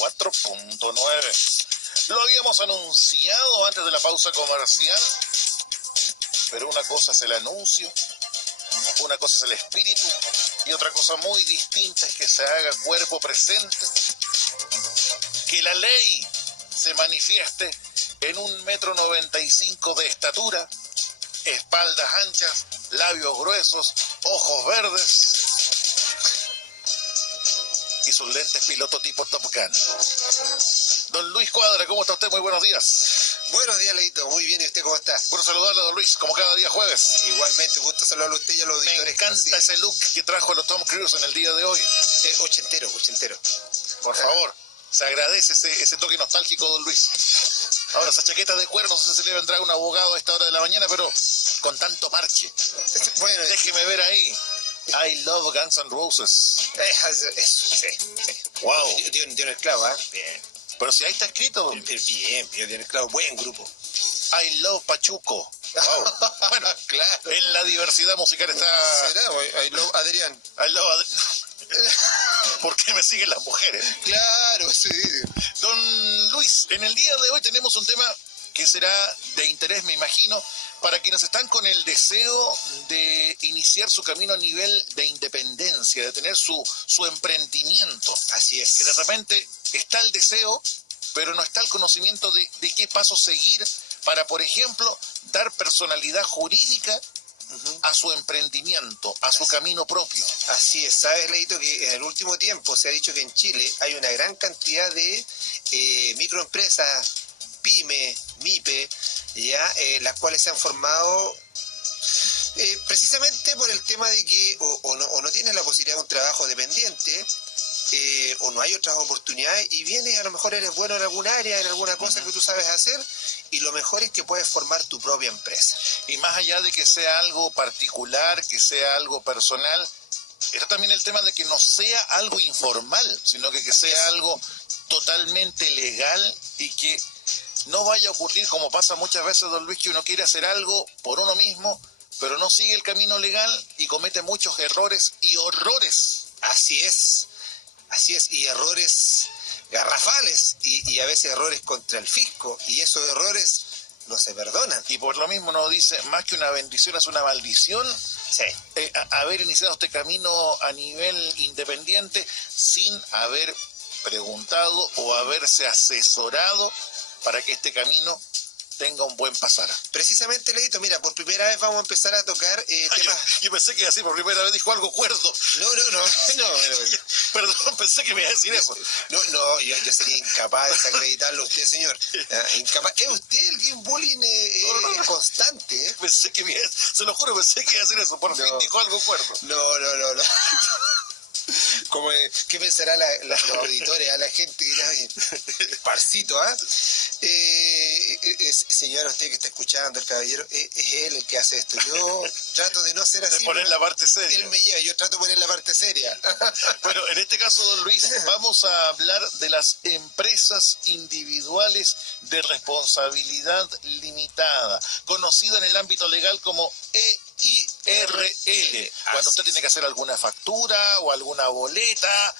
94.9. Lo habíamos anunciado antes de la pausa comercial, pero una cosa es el anuncio, una cosa es el espíritu, y otra cosa muy distinta es que se haga cuerpo presente, que la ley se manifieste en 1,95 m de estatura, espaldas anchas, labios gruesos, ojos verdes y sus lentes piloto tipo Top Gun. Don Luis Cuadra, ¿cómo está usted? Muy buenos días. Buenos días, Leito. Muy bien, ¿y usted cómo está? Bueno, saludarlo, don Luis, como cada día jueves. Igualmente, gusto saludarlo a usted y a los auditores. Me encanta ese look que trajo los Tom Cruise en el día de hoy. Ochentero. Por favor, se agradece ese toque nostálgico, don Luis. Ahora, esa chaqueta de cuero, no sé si le vendrá un abogado a esta hora de la mañana, pero con tanto parche. Bueno, déjeme ver ahí. I love Guns N' Roses. Sí. Wow. Dio en el clavo, ¿eh? Bien. Pero si ahí está escrito. Bien, dio en el clavo. Buen grupo. I love Pachuco. Wow. Bueno, claro. En la diversidad musical está... ¿Será? I love Adrián. ¿Por qué me siguen las mujeres? Claro, sí. Don Luis, en el día de hoy tenemos un tema que será de interés, me imagino, para quienes están con el deseo de iniciar su camino a nivel de independencia, de tener su emprendimiento. Así es. Que de repente está el deseo, pero no está el conocimiento de qué paso seguir para, por ejemplo, dar personalidad jurídica a su emprendimiento, a su camino propio. Así es. Sabes, Leito, que en el último tiempo se ha dicho que en Chile hay una gran cantidad de microempresas, pyme, MIPE, las cuales se han formado precisamente por el tema de que o no tienes la posibilidad de un trabajo dependiente, o no hay otras oportunidades, y vienes, a lo mejor eres bueno en alguna área, en alguna cosa que tú sabes hacer, y lo mejor es que puedes formar tu propia empresa. Y más allá de que sea algo particular, que sea algo personal, está también el tema de que no sea algo informal, sino que sea algo totalmente legal y que no vaya a ocurrir como pasa muchas veces, don Luis, que uno quiere hacer algo por uno mismo, pero no sigue el camino legal y comete muchos errores y horrores. Así es, y errores garrafales, y a veces errores contra el fisco, y esos errores no se perdonan. Y por lo mismo nos dice, más que una bendición es una maldición. Sí. Haber iniciado este camino a nivel independiente sin haber preguntado o haberse asesorado para que este camino tenga un buen pasar. Precisamente, Leito, mira, por primera vez vamos a empezar a tocar temas... Yo pensé que así por primera vez dijo algo cuerdo. No. Perdón, pensé que me iba a decir eso. No, yo sería incapaz de desacreditarlo a usted, señor. Incapaz. Es usted el game bullying constante. Pensé que se lo juro, pensé que iba a decir eso. Por fin dijo algo cuerdo. No. ¿Qué pensará los auditores, a la gente? Dirá, parcito, ¿ah? Señora, usted que está escuchando, el caballero, es él el que hace esto. Yo trato de no ser así. De poner la parte seria. Él me lleva, yo trato de poner la parte seria. Bueno, en este caso, don Luis, vamos a hablar de las empresas individuales de responsabilidad limitada, conocida en el ámbito legal como EIRL. Cuando usted tiene que hacer alguna factura o alguna boleta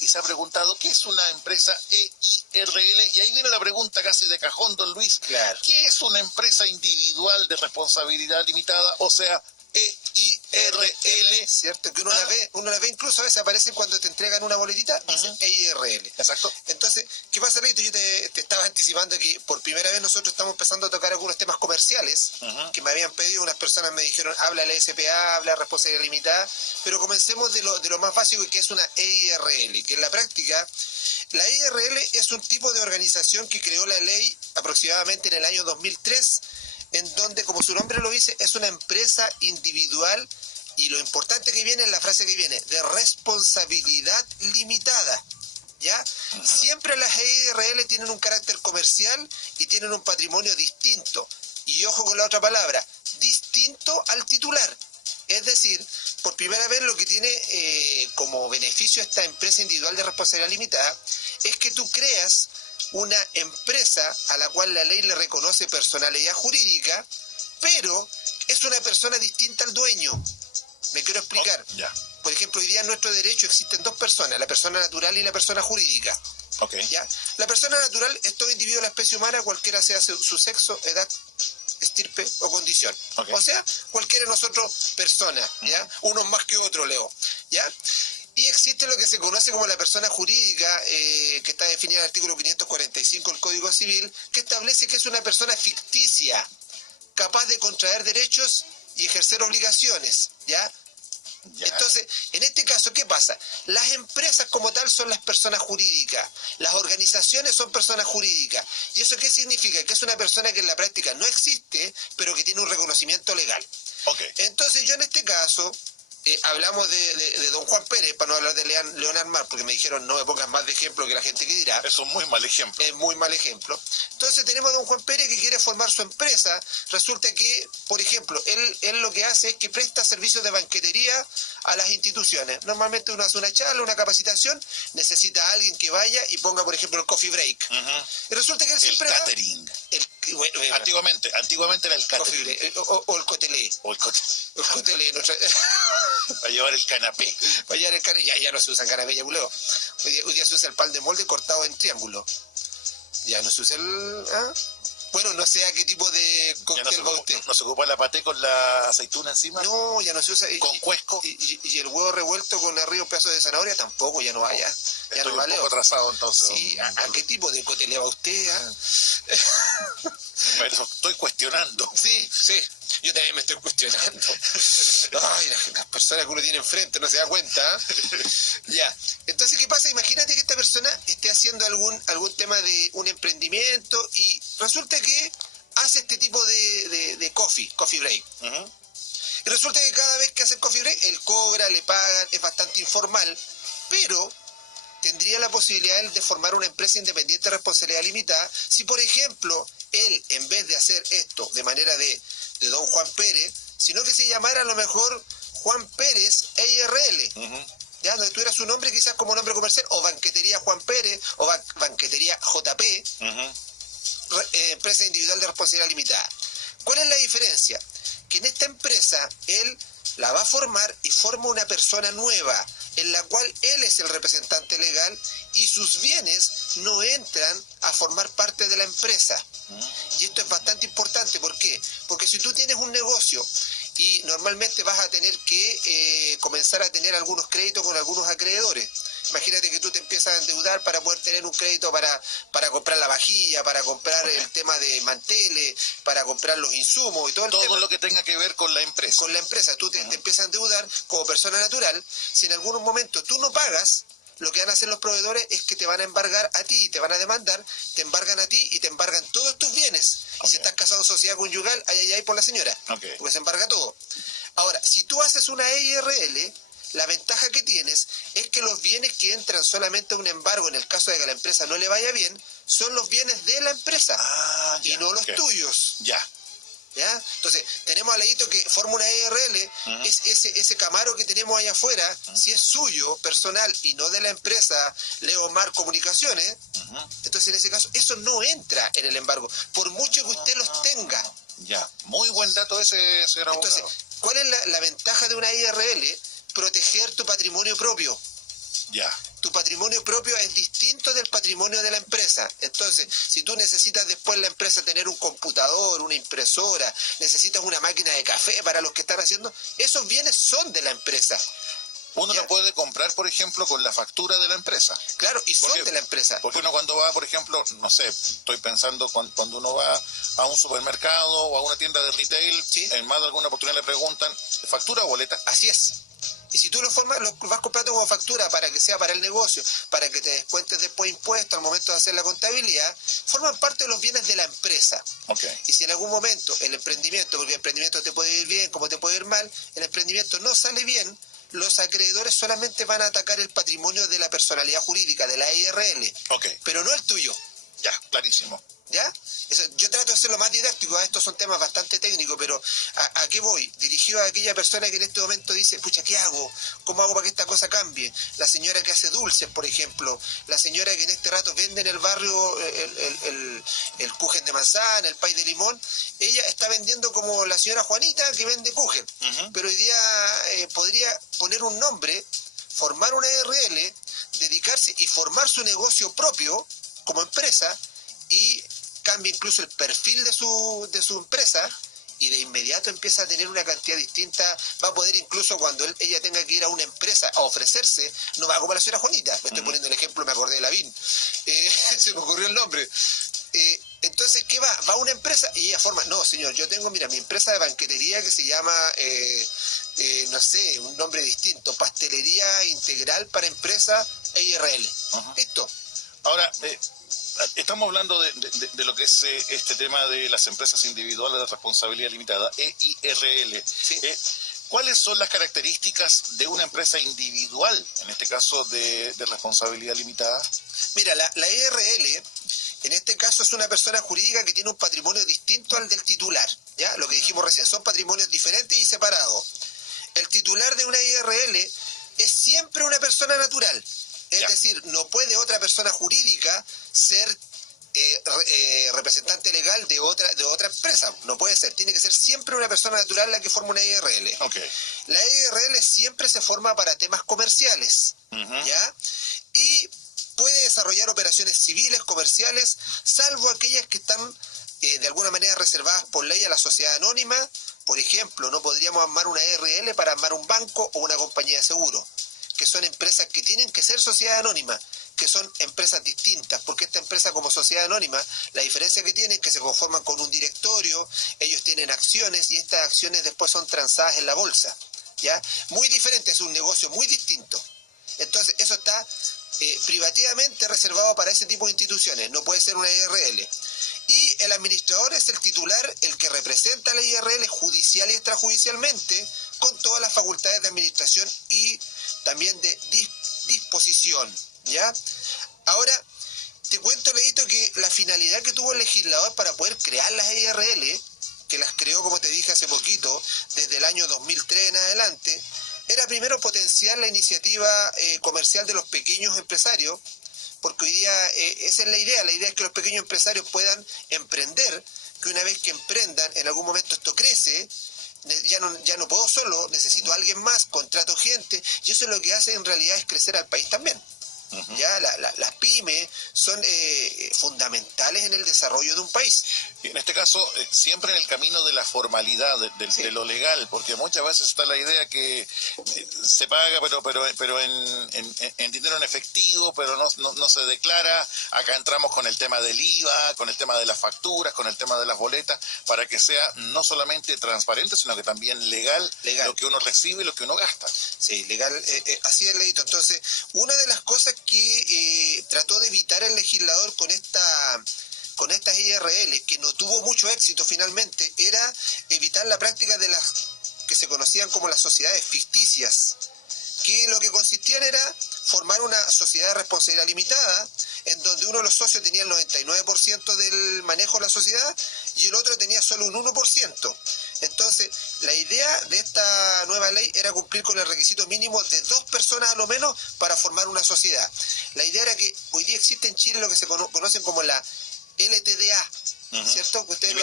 y se ha preguntado, ¿qué es una empresa EIRL? Y ahí viene la pregunta casi de cajón, don Luis. Claro. ¿Qué es una empresa individual de responsabilidad limitada? O sea, EIRL. Cierto, que uno la ve incluso a veces aparece cuando te entregan una boletita, dice EIRL. Exacto. Entonces, ¿qué pasa, Leito? Yo te estaba anticipando que por primera vez nosotros estamos empezando a tocar algunos temas comerciales que me habían pedido, unas personas me dijeron, habla la SPA, habla responsabilidad limitada, pero comencemos de lo más básico, que es una EIRL, que en la práctica, la EIRL es un tipo de organización que creó la ley aproximadamente en el año 2003, en donde, como su nombre lo dice, es una empresa individual, y lo importante que viene es la frase que viene, de responsabilidad limitada, ¿ya? Siempre las EIRL tienen un carácter comercial y tienen un patrimonio distinto, y ojo con la otra palabra, distinto al titular. Es decir, por primera vez lo que tiene como beneficio esta empresa individual de responsabilidad limitada es que tú creas una empresa a la cual la ley le reconoce personalidad jurídica, pero es una persona distinta al dueño. Me quiero explicar. Ya. Por ejemplo, hoy día en nuestro derecho existen dos personas, la persona natural y la persona jurídica. Okay. ¿Ya? La persona natural es todo individuo de la especie humana, cualquiera sea su sexo, edad, estirpe o condición. Okay. O sea, cualquiera de nosotros persona, ¿ya? Unos más que otros, Leo, ¿ya? Y existe lo que se conoce como la persona jurídica, que está definida en el artículo 545 del Código Civil, que establece que es una persona ficticia, capaz de contraer derechos y ejercer obligaciones, ¿ya? Ya. Entonces, en este caso, ¿qué pasa? Las empresas como tal son las personas jurídicas, las organizaciones son personas jurídicas. ¿Y eso qué significa? Que es una persona que en la práctica no existe, pero que tiene un reconocimiento legal. Okay. Entonces, yo en este caso, hablamos de don Juan Pérez, para no hablar de Leonard Mar, porque me dijeron no me pongas más de ejemplo que la gente que dirá. Es un muy mal ejemplo. Es muy mal ejemplo. Entonces tenemos a don Juan Pérez que quiere formar su empresa. Resulta que, por ejemplo, él lo que hace es que presta servicios de banquetería a las instituciones. Normalmente uno hace una charla, una capacitación, necesita a alguien que vaya y ponga, por ejemplo, el coffee break. Y resulta que él siempre el catering. Bueno, Antiguamente era el catering. O el cotelé. O el cotelé. El cotelé. Para llevar el canapé. Para llevar el canapé. Ya no se usan canapé, ya buleo. Hoy día se usa el pan de molde cortado en triángulo. Ya no se usa el... ¿ah? Bueno, no sé a qué tipo de cóctel va usted. ¿No se ocupa la paté con la aceituna encima? No, ya no se usa. ¿Con cuesco? Y el huevo revuelto con arriba un pedazo de zanahoria tampoco, ya no vaya. Ya Estoy no vale. un poco atrasado entonces. Sí, ¿a qué tipo de cóctel le va usted? ¿Ah? Me lo estoy cuestionando. Sí, yo también me estoy cuestionando. Ay, las personas que uno tiene enfrente no se da cuenta. Ya, entonces, ¿qué pasa? Imagínate que esta persona esté haciendo algún tema de un emprendimiento y resulta que hace este tipo de coffee break. Y resulta que cada vez que hace el coffee break, él cobra, le pagan, es bastante informal, pero tendría la posibilidad de formar una empresa independiente de responsabilidad limitada si, por ejemplo, él, en vez de hacer esto de manera de don Juan Pérez, sino que se llamara a lo mejor Juan Pérez EIRL, ya, donde tuviera su nombre quizás como nombre comercial, o Banquetería Juan Pérez, o Banquetería JP, empresa individual de responsabilidad limitada. ¿Cuál es la diferencia? Que en esta empresa él la va a formar y forma una persona nueva, en la cual él es el representante legal y sus bienes no entran a formar parte de la empresa. Y esto es bastante importante, ¿por qué? Porque si tú tienes un negocio y normalmente vas a tener que comenzar a tener algunos créditos con algunos acreedores. Imagínate que tú te empiezas a endeudar para poder tener un crédito para comprar la vajilla, para comprar el tema de manteles, para comprar los insumos y todo el tema. Todo lo que tenga que ver con la empresa. Con la empresa, tú te empiezas a endeudar como persona natural. Si en algún momento tú no pagas, lo que van a hacer los proveedores es que te van a embargar a ti, te van a demandar, te embargan a ti y te embargan todos tus bienes. Y si estás casado en sociedad conyugal, ahí por la señora, porque se embarga todo. Ahora, si tú haces una EIRL, la ventaja que tienes es que los bienes que entran solamente a un embargo, en el caso de que a la empresa no le vaya bien, son los bienes de la empresa y no los tuyos. Ya. ¿Ya? Entonces, tenemos a Leito que forma una EIRL, es ese Camaro que tenemos allá afuera, si es suyo, personal, y no de la empresa Leomar Comunicaciones, entonces en ese caso, eso no entra en el embargo, por mucho que usted los tenga. Ya, muy buen dato ese, señor abogado. Entonces, ¿cuál es la ventaja de una EIRL? Proteger tu patrimonio propio. Ya. Tu patrimonio propio es distinto del patrimonio de la empresa. Entonces, si tú necesitas después la empresa tener un computador, una impresora, necesitas una máquina de café para los que están haciendo, esos bienes son de la empresa. Uno lo puede comprar, por ejemplo, con la factura de la empresa. Claro, y son de la empresa. Porque uno cuando va, por ejemplo, no sé, estoy pensando cuando uno va a un supermercado o a una tienda de retail, en más de alguna oportunidad le preguntan, ¿factura o boleta? Así es. Y si tú lo vas comprando como factura para que sea para el negocio, para que te descuentes después impuestos al momento de hacer la contabilidad, forman parte de los bienes de la empresa. Y si en algún momento el emprendimiento, porque el emprendimiento te puede ir bien como te puede ir mal, el emprendimiento no sale bien, los acreedores solamente van a atacar el patrimonio de la personalidad jurídica, de la EIRL, pero no el tuyo. Ya, clarísimo. ¿Ya? Yo trato de ser lo más didáctico, estos son temas bastante técnicos, pero ¿a qué voy? Dirigido a aquella persona que en este momento dice, pucha, ¿qué hago? ¿Cómo hago para que esta cosa cambie? La señora que hace dulces, por ejemplo, la señora que en este rato vende en el barrio el kuchen de manzana, el pay de limón, ella está vendiendo como la señora Juanita que vende kuchen, pero hoy día podría poner un nombre, formar una EIRL, dedicarse y formar su negocio propio como empresa y cambia incluso el perfil de su empresa y de inmediato empieza a tener una cantidad distinta, va a poder incluso cuando ella tenga que ir a una empresa a ofrecerse, no va como la señora Juanita, me estoy poniendo el ejemplo, me acordé de Lavín, se me ocurrió el nombre. Entonces, ¿qué va? Va a una empresa y ella forma, no señor, yo tengo, mira, mi empresa de banquetería que se llama, no sé, un nombre distinto, Pastelería Integral para Empresa EIRL. Listo. Ahora, estamos hablando de lo que es este tema de las empresas individuales de responsabilidad limitada, EIRL. Sí. ¿Cuáles son las características de una empresa individual, en este caso de responsabilidad limitada? Mira, la EIRL, en este caso, es una persona jurídica que tiene un patrimonio distinto al del titular, ¿ya? Lo que dijimos recién, son patrimonios diferentes y separados. El titular de una EIRL es siempre una persona natural. Es decir, no puede otra persona jurídica ser representante legal de otra empresa. No puede ser. Tiene que ser siempre una persona natural la que forma una EIRL. Okay. La EIRL siempre se forma para temas comerciales, ¿ya? Y puede desarrollar operaciones civiles, comerciales, salvo aquellas que están de alguna manera reservadas por ley a la sociedad anónima. Por ejemplo, no podríamos armar una EIRL para armar un banco o una compañía de seguro, que son empresas que tienen que ser sociedad anónima, que son empresas distintas, porque esta empresa como sociedad anónima, la diferencia que tienen es que se conforman con un directorio, ellos tienen acciones y estas acciones después son transadas en la bolsa, ¿ya? Muy diferente, es un negocio muy distinto. Entonces, eso está privativamente reservado para ese tipo de instituciones, no puede ser una IRL. Y el administrador es el titular, el que representa a la IRL judicial y extrajudicialmente, con todas las facultades de administración y también de disposición, ¿ya? Ahora, te cuento, Leito, que la finalidad que tuvo el legislador para poder crear las IRL, que las creó, como te dije hace poquito, desde el año 2003 en adelante, era primero potenciar la iniciativa comercial de los pequeños empresarios, porque hoy día esa es la idea es que los pequeños empresarios puedan emprender, que una vez que emprendan, en algún momento esto crece, ya no puedo solo, necesito a alguien más, contrato gente, y eso es lo que hace en realidad es crecer al país también. Ya las pymes son fundamentales en el desarrollo de un país. Y en este caso, siempre en el camino de la formalidad, de lo legal, porque muchas veces está la idea que se paga, pero en dinero en efectivo, pero no se declara. Acá entramos con el tema del IVA, con el tema de las facturas, con el tema de las boletas, para que sea no solamente transparente, sino que también legal. Lo que uno recibe y lo que uno gasta. Sí, legal, así es, Leito. Entonces, una de las cosas que trató de evitar el legislador con estas IRL, que no tuvo mucho éxito finalmente, era evitar la práctica de las que se conocían como las sociedades ficticias, que lo que consistían era formar una sociedad de responsabilidad limitada, en donde uno de los socios tenía el 99% del manejo de la sociedad y el otro tenía solo un 1%. Entonces, la idea de esta nueva ley era cumplir con el requisito mínimo de 2 personas a lo menos para formar una sociedad. La idea era que hoy día existe en Chile lo que se conocen como la LTDA, ¿cierto? Que ustedes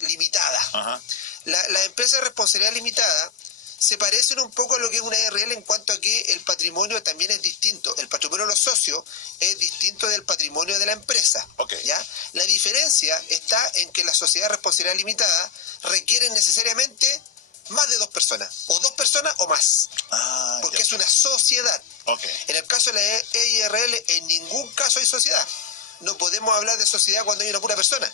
limitada. La empresa de responsabilidad limitada se parecen un poco a lo que es una IRL en cuanto a que el patrimonio también es distinto. El patrimonio de los socios es distinto del patrimonio de la empresa. ¿Ya? La diferencia está en que las sociedades de responsabilidad limitada requieren necesariamente más de 2 personas, o 2 personas o más, porque es una sociedad. En el caso de la EIRL, en ningún caso hay sociedad. No podemos hablar de sociedad cuando hay una pura persona.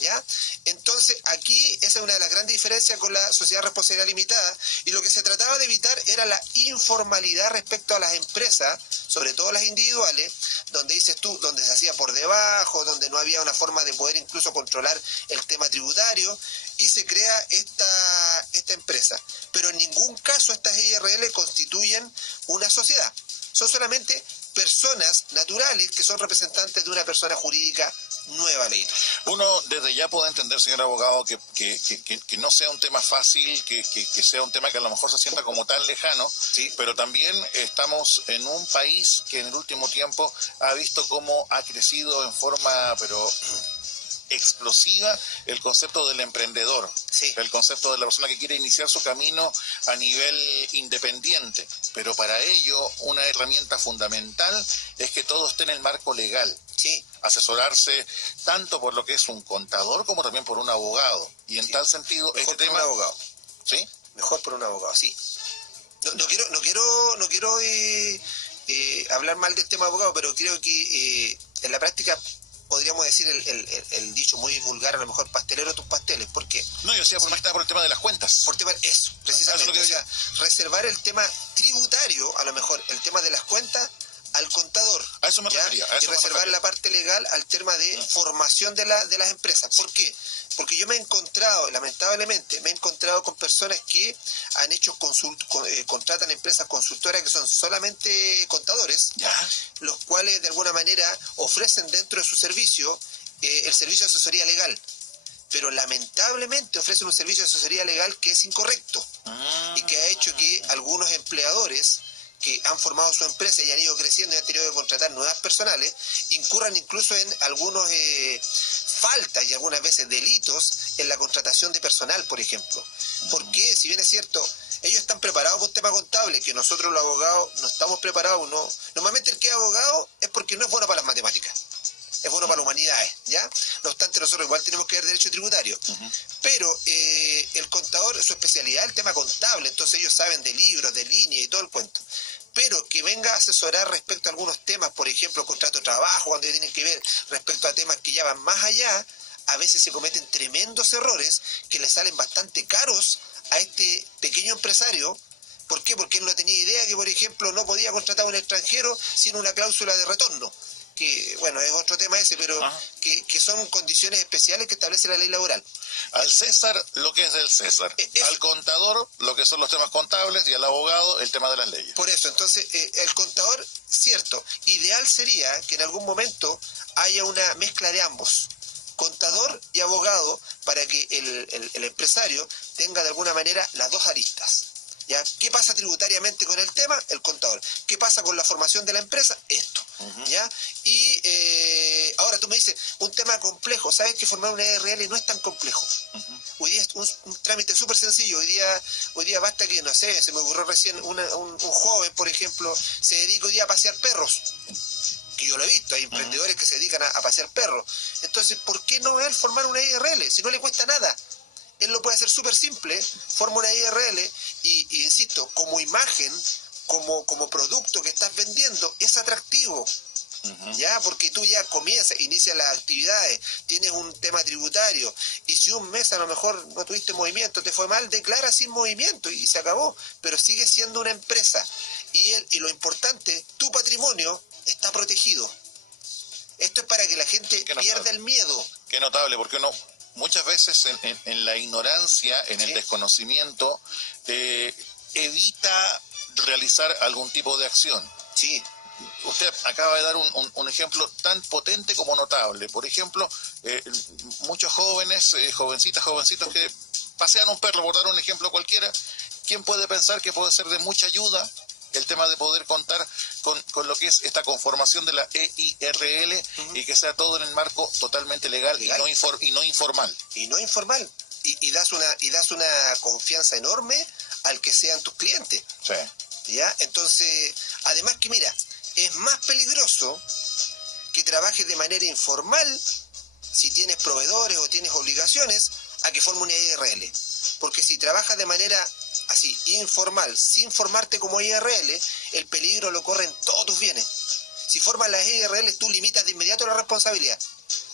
¿Ya? Entonces, aquí esa es una de las grandes diferencias con la sociedad de responsabilidad limitada, y lo que se trataba de evitar era la informalidad respecto a las empresas, sobre todo las individuales, donde dices tú, donde se hacía por debajo, donde no había una forma de poder incluso controlar el tema tributario, y se crea esta empresa. Pero en ningún caso estas IRL constituyen una sociedad. Son solamente personas naturales que son representantes de una persona jurídica nueva, ley. Uno desde ya puede entender, señor abogado, que no sea un tema fácil, que sea un tema que a lo mejor se sienta como tan lejano, ¿sí? Pero también estamos en un país que en el último tiempo ha visto cómo ha crecido en forma, pero explosiva el concepto del emprendedor, sí, el concepto de la persona que quiere iniciar su camino a nivel independiente, pero para ello una herramienta fundamental es que todo esté en el marco legal. sí. Asesorarse tanto por lo que es un contador como también por un abogado. Y en Sí. tal sentido, Mejor este por tema... un abogado. ¿Sí? Mejor por un abogado, sí. No quiero hablar mal del tema abogado, pero creo que en la práctica podríamos decir el dicho muy vulgar, a lo mejor pastelero tus pasteles. ¿Por qué? No, yo decía por más que nada por el tema de las cuentas. Por tema, eso, precisamente. Eso es lo que reservar el tema tributario, a lo mejor el tema de las cuentas, al contador. A eso me refería. Y reservar la parte legal al tema de formación de las empresas. ¿Por qué? Porque yo me he encontrado, lamentablemente, con personas que han hecho contratan empresas consultoras que son solamente contadores, ¿Ya? los cuales de alguna manera ofrecen dentro de su servicio el servicio de asesoría legal. Pero lamentablemente ofrecen un servicio de asesoría legal que es incorrecto y que ha hecho que algunos empleadores que han formado su empresa y han ido creciendo y han tenido que contratar nuevas personales, incurran incluso en algunos faltas y algunas veces delitos en la contratación de personal, por ejemplo. Porque, si bien es cierto, ellos están preparados por un tema contable, que nosotros los abogados no estamos preparados. No. Normalmente el que es abogado es porque no es bueno para las matemáticas, es bueno para las humanidades, ¿ya? No obstante, nosotros igual tenemos que ver derecho tributario. Pero el contador, su especialidad es el tema contable, entonces ellos saben de libros, de línea y todo el cuento. Pero que venga a asesorar respecto a algunos temas, por ejemplo, contrato de trabajo, cuando tienen que ver respecto a temas que ya van más allá, a veces se cometen tremendos errores que le salen bastante caros a este pequeño empresario. ¿Por qué? Porque él no tenía idea que, por ejemplo, no podía contratar a un extranjero sin una cláusula de retorno. Que, bueno, es otro tema ese, pero que son condiciones especiales que establece la ley laboral. Al César lo que es del César, al contador lo que son los temas contables y al abogado el tema de las leyes. Por eso, entonces, el contador, cierto, ideal sería que en algún momento haya una mezcla de ambos, contador y abogado, para que el empresario tenga de alguna manera las dos aristas. ¿Ya? ¿Qué pasa tributariamente con el tema? El contador. ¿Qué pasa con la formación de la empresa? Esto. ¿Ya? Y ahora tú me dices, un tema complejo. ¿Sabes que formar una ERL no es tan complejo? Hoy día es un trámite súper sencillo. Hoy día basta que, no sé, se me ocurrió recién un joven, por ejemplo, se dedica hoy día a pasear perros. Que yo lo he visto, hay emprendedores que se dedican a pasear perros. Entonces, ¿por qué no él formar una IRL? Si no le cuesta nada. Él lo puede hacer súper simple, forma una IRL y insisto, como imagen, como producto que estás vendiendo, es atractivo. Ya, porque tú ya comienzas, inicias las actividades, tienes un tema tributario, y si un mes a lo mejor no tuviste movimiento, te fue mal, declara sin movimiento y se acabó, pero sigue siendo una empresa. Y lo importante, tu patrimonio está protegido. Esto es para que la gente pierda el miedo. Qué notable, porque uno muchas veces en la ignorancia, en el desconocimiento, evita realizar algún tipo de acción. Sí. Usted acaba de dar un ejemplo tan potente como notable. Por ejemplo, muchos jóvenes, jovencitos que pasean un perro, por dar un ejemplo cualquiera, ¿quién puede pensar que puede ser de mucha ayuda el tema de poder contar con lo que es esta conformación de la EIRL y que sea todo en el marco totalmente legal. Y no informal? Y no informal. Y das una confianza enorme al que sean tus clientes. Sí. ¿Ya? Entonces, además que mira, es más peligroso que trabajes de manera informal si tienes proveedores o tienes obligaciones a que forme una IRL. Porque si trabajas de manera así, informal, sin formarte como IRL, el peligro lo corren todos tus bienes. Si formas las IRL, tú limitas de inmediato la responsabilidad.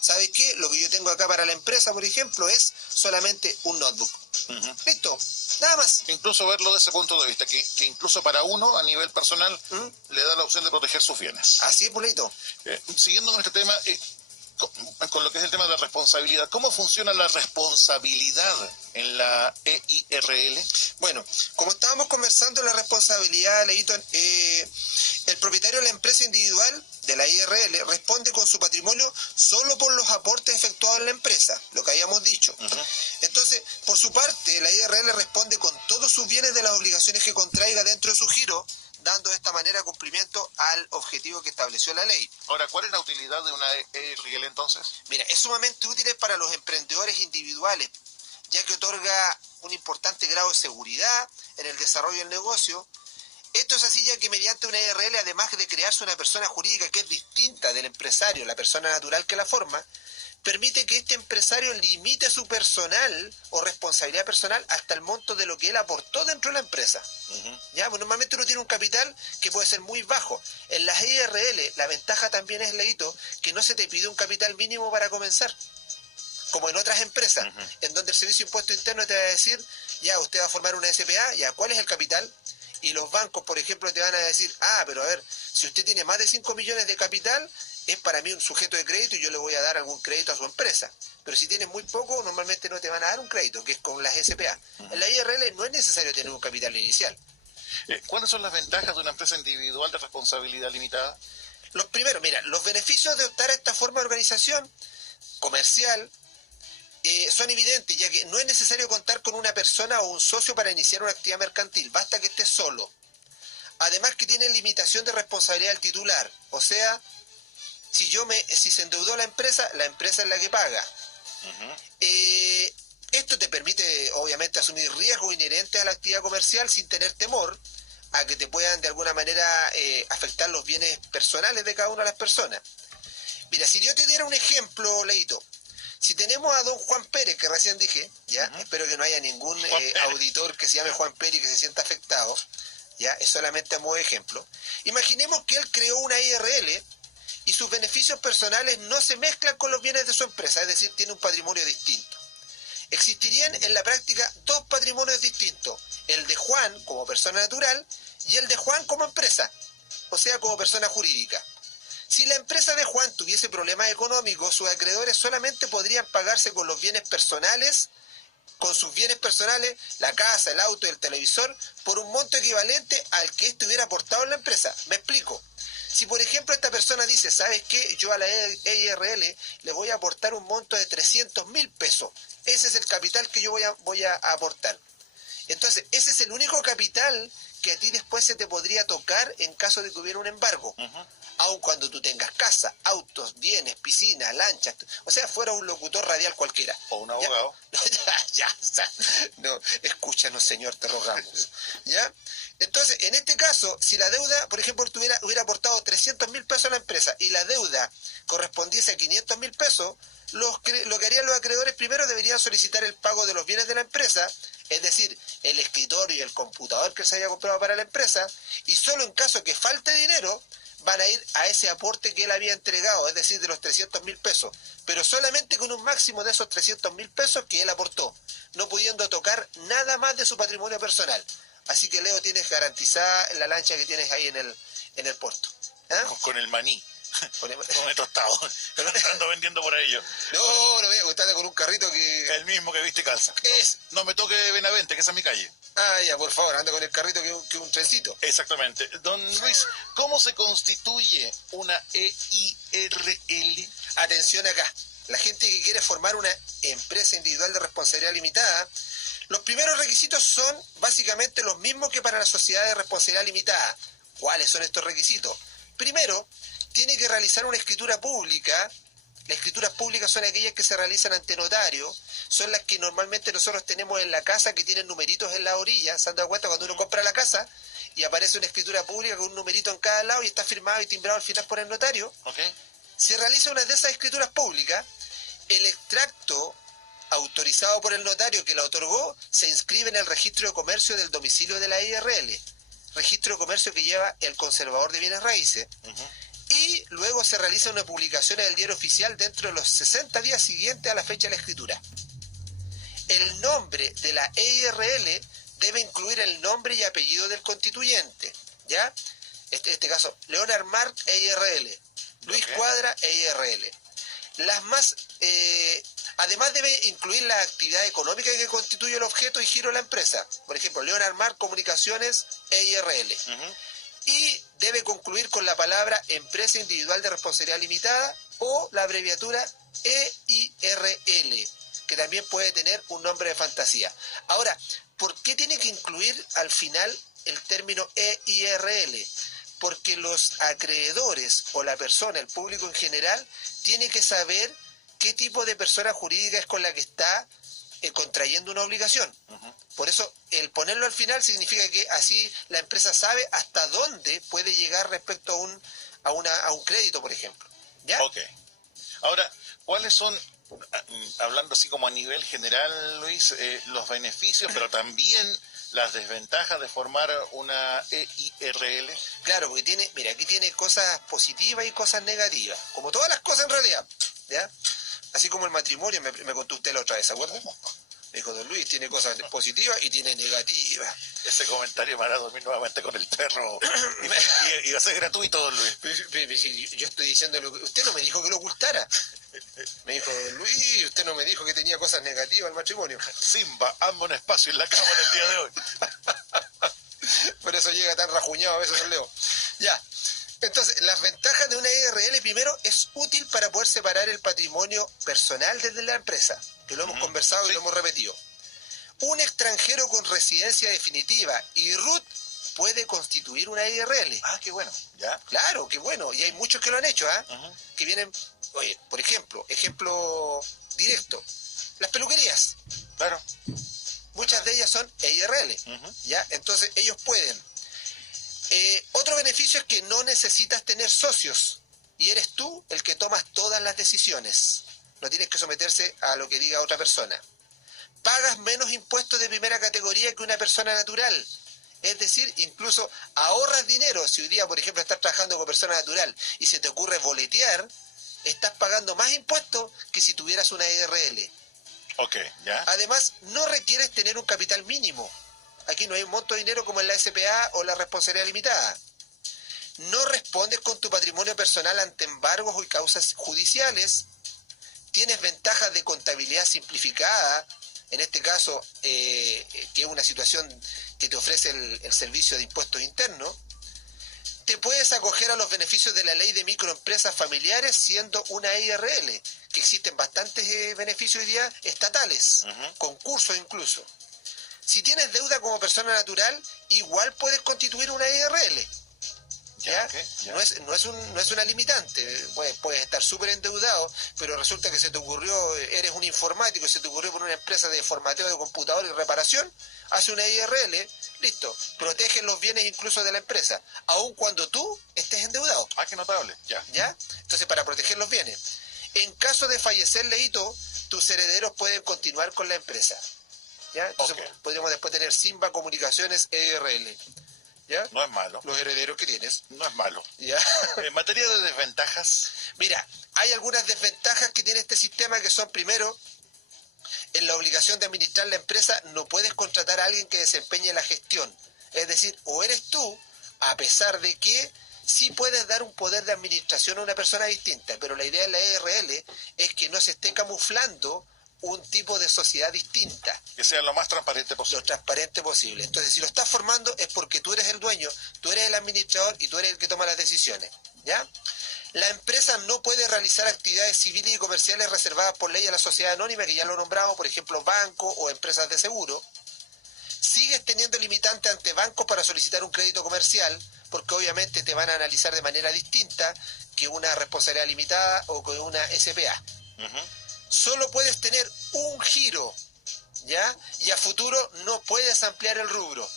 ¿Sabes qué? Lo que yo tengo acá para la empresa, por ejemplo, es solamente un notebook. Listo, nada más. Incluso verlo desde ese punto de vista, que incluso para uno, a nivel personal, le da la opción de proteger sus bienes. Así es, Polito. Siguiendo con este tema, con lo que es el tema de la responsabilidad, ¿cómo funciona la responsabilidad en la EIRL? Bueno, como estábamos conversando, la responsabilidad, Leito, el propietario de la empresa individual de la IRL responde con su patrimonio solo por los aportes efectuados en la empresa, lo que habíamos dicho. Entonces, por su parte, la IRL responde con todos sus bienes de las obligaciones que contraiga dentro de su giro dando de esta manera cumplimiento al objetivo que estableció la ley. Ahora, ¿cuál es la utilidad de una EIRL entonces? Mira, es sumamente útil para los emprendedores individuales, ya que otorga un importante grado de seguridad en el desarrollo del negocio. Esto es así ya que mediante una EIRL, además de crearse una persona jurídica que es distinta del empresario, la persona natural que la forma, permite que este empresario limite su personal o responsabilidad personal hasta el monto de lo que él aportó dentro de la empresa. ¿Ya? Pues normalmente uno tiene un capital que puede ser muy bajo. En las EIRL la ventaja también es, Leito, que no se te pide un capital mínimo para comenzar, como en otras empresas, en donde el Servicio de Impuesto Interno te va a decir, ya, usted va a formar una SPA, ya, ¿cuál es el capital? Y los bancos, por ejemplo, te van a decir, pero a ver, si usted tiene más de 5 millones de capital, es para mí un sujeto de crédito y yo le voy a dar algún crédito a su empresa. Pero si tienes muy poco, normalmente no te van a dar un crédito, que es con las SPA. En la IRL no es necesario tener un capital inicial. ¿Cuáles son las ventajas de una empresa individual de responsabilidad limitada? Los primeros, mira, los beneficios de optar a esta forma de organización comercial son evidentes, ya que no es necesario contar con una persona o un socio para iniciar una actividad mercantil, basta que estés solo. Además que tiene limitación de responsabilidad del titular, o sea, si se endeudó la empresa es la que paga. Esto te permite, obviamente, asumir riesgos inherentes a la actividad comercial sin tener temor a que te puedan de alguna manera afectar los bienes personales de cada una de las personas. Mira, si yo te diera un ejemplo, Leito, si tenemos a don Juan Pérez, que recién dije, ya, espero que no haya ningún auditor que se llame Juan Pérez y que se sienta afectado, ya, es solamente a modo de ejemplo. Imaginemos que él creó una IRL y sus beneficios personales no se mezclan con los bienes de su empresa, es decir, tiene un patrimonio distinto. Existirían en la práctica dos patrimonios distintos, el de Juan como persona natural y el de Juan como empresa, o sea, como persona jurídica. Si la empresa de Juan tuviese problemas económicos, sus acreedores solamente podrían pagarse con los bienes personales, con sus bienes personales, la casa, el auto y el televisor, por un monto equivalente al que éste hubiera aportado en la empresa. Me explico. Si por ejemplo esta persona dice, ¿sabes qué? Yo a la EIRL le voy a aportar un monto de 300.000 pesos. Ese es el capital que yo voy a aportar. Entonces, ese es el único capital que a ti después se te podría tocar en caso de que hubiera un embargo. Aun cuando tú tengas casa, autos, bienes, piscinas, lanchas, o sea, fuera un locutor radial cualquiera. O un abogado. Ya, no, escúchanos, señor, te rogamos. ¿Ya? Entonces, en este caso, si la deuda, por ejemplo, hubiera aportado 300.000 pesos a la empresa y la deuda correspondiese a 500.000 pesos, lo que harían los acreedores primero deberían solicitar el pago de los bienes de la empresa, es decir, el escritorio y el computador que se haya comprado para la empresa, y solo en caso que falte dinero, van a ir a ese aporte que él había entregado, es decir, de los 300.000 pesos, pero solamente con un máximo de esos 300.000 pesos que él aportó, no pudiendo tocar nada más de su patrimonio personal. Así que, Leo, tienes garantizada la lancha que tienes ahí en el puerto. Con el maní. Con el tostado. Ando vendiendo por ahí yo. No voy a gustarle con un carrito que... El mismo que viste calza. No me toque Benavente, que esa es mi calle. Ya, por favor, anda con el carrito que un trencito. Exactamente. Don Luis, ¿cómo se constituye una EIRL? Atención acá. La gente que quiere formar una empresa individual de responsabilidad limitada, los primeros requisitos son básicamente los mismos que para la sociedad de responsabilidad limitada. ¿Cuáles son estos requisitos? Primero, tiene que realizar una escritura pública. Las escrituras públicas son aquellas que se realizan ante notario, son las que normalmente nosotros tenemos en la casa, que tienen numeritos en la orilla. ¿Se han dado cuenta cuando uno compra la casa y aparece una escritura pública con un numerito en cada lado y está firmado y timbrado al final por el notario? Se realiza una de esas escrituras públicas, el extracto autorizado por el notario que la otorgó se inscribe en el registro de comercio del domicilio de la IRL, registro de comercio que lleva el conservador de bienes raíces. Y luego se realiza una publicación en el diario oficial dentro de los 60 días siguientes a la fecha de la escritura. El nombre de la EIRL debe incluir el nombre y apellido del constituyente, ¿ya? Este caso, Leonard Mark EIRL, Luis Cuadra EIRL. Además debe incluir la actividad económica que constituye el objeto y giro de la empresa. Por ejemplo, Leonard Mark Comunicaciones EIRL. Y debe concluir con la palabra Empresa Individual de Responsabilidad Limitada o la abreviatura EIRL, que también puede tener un nombre de fantasía. Ahora, ¿por qué tiene que incluir al final el término EIRL, porque los acreedores o la persona, el público en general, tiene que saber qué tipo de persona jurídica es con la que está contrayendo una obligación. Por eso, el ponerlo al final significa que así la empresa sabe hasta dónde puede llegar respecto a un crédito, por ejemplo. ¿Ya? Ok. Ahora, ¿cuáles son, hablando así como a nivel general, Luis, los beneficios, pero también las desventajas de formar una EIRL? Claro, porque aquí tiene cosas positivas y cosas negativas, como todas las cosas en realidad, ¿ya? Así como el matrimonio, me contó usted la otra vez, ¿se acuerda? Me dijo, don Luis, tiene cosas positivas y tiene negativas. Ese comentario me hará dormir nuevamente con el perro. Y va a ser gratuito, don Luis. Yo estoy diciendo, usted no me dijo que lo ocultara. Me dijo, don Luis, usted no me dijo que tenía cosas negativas al matrimonio. Simba, hazme un espacio en la cama en el día de hoy. Por eso llega tan rajuñado a veces el Leo. Ya. Entonces, las ventajas de una IRL, primero, es útil para poder separar el patrimonio personal desde la empresa, que lo hemos conversado y lo hemos repetido. Un extranjero con residencia definitiva y RUT puede constituir una IRL. Ah, qué bueno. ¿Ya? Claro, qué bueno. Y hay muchos que lo han hecho, que vienen, oye, por ejemplo directo, las peluquerías. Claro. Muchas de ellas son EIRL, ¿ya? Entonces, ellos pueden. Otro beneficio es que no necesitas tener socios y eres tú el que tomas todas las decisiones. No tienes que someterse a lo que diga otra persona. Pagas menos impuestos de primera categoría que una persona natural. Es decir, incluso ahorras dinero. Si hoy día, por ejemplo, estás trabajando con persona natural y se te ocurre boletear, estás pagando más impuestos que si tuvieras una IRL. Ok, ¿ya? Además, no requieres tener un capital mínimo. Aquí no hay un monto de dinero como en la SPA o la responsabilidad limitada. No respondes con tu patrimonio personal ante embargos y causas judiciales. Tienes ventajas de contabilidad simplificada, en este caso, que es una situación que te ofrece el servicio de impuestos internos. Te puedes acoger a los beneficios de la ley de microempresas familiares siendo una IRL, que existen bastantes beneficios hoy día estatales, concursos incluso. Si tienes deuda como persona natural, igual puedes constituir una IRL. ¿Ya? Okay, ya. No es una limitante. Puedes estar súper endeudado, pero resulta que se te ocurrió, eres un informático, se te ocurrió por una empresa de formateo de computador y reparación, hace una IRL, listo, protege los bienes incluso de la empresa, aun cuando tú estés endeudado. Ah, qué notable, ya. ¿Ya? Entonces, para proteger los bienes. En caso de fallecer Leito, tus herederos pueden continuar con la empresa. ¿Ya? Entonces podríamos después tener Simba Comunicaciones EIRL. ¿Ya? No es malo. Los herederos que tienes. No es malo. ¿Ya? En materia de desventajas. Mira, hay algunas desventajas que tiene este sistema que son, primero, en la obligación de administrar la empresa no puedes contratar a alguien que desempeñe la gestión. Es decir, o eres tú, a pesar de que sí puedes dar un poder de administración a una persona distinta, pero la idea de la EIRL es que no se esté camuflando un tipo de sociedad distinta. Que sea lo más transparente posible. Lo transparente posible. Entonces, si lo estás formando es porque tú eres el dueño, tú eres el administrador y tú eres el que toma las decisiones. ¿Ya? La empresa no puede realizar actividades civiles y comerciales reservadas por ley a la sociedad anónima, que ya lo nombramos, por ejemplo, bancos o empresas de seguro. Sigues teniendo limitante ante bancos para solicitar un crédito comercial, porque obviamente te van a analizar de manera distinta que una responsabilidad limitada o que una SPA. Solo puedes tener un giro, ¿ya? Y a futuro no puedes ampliar el rubro.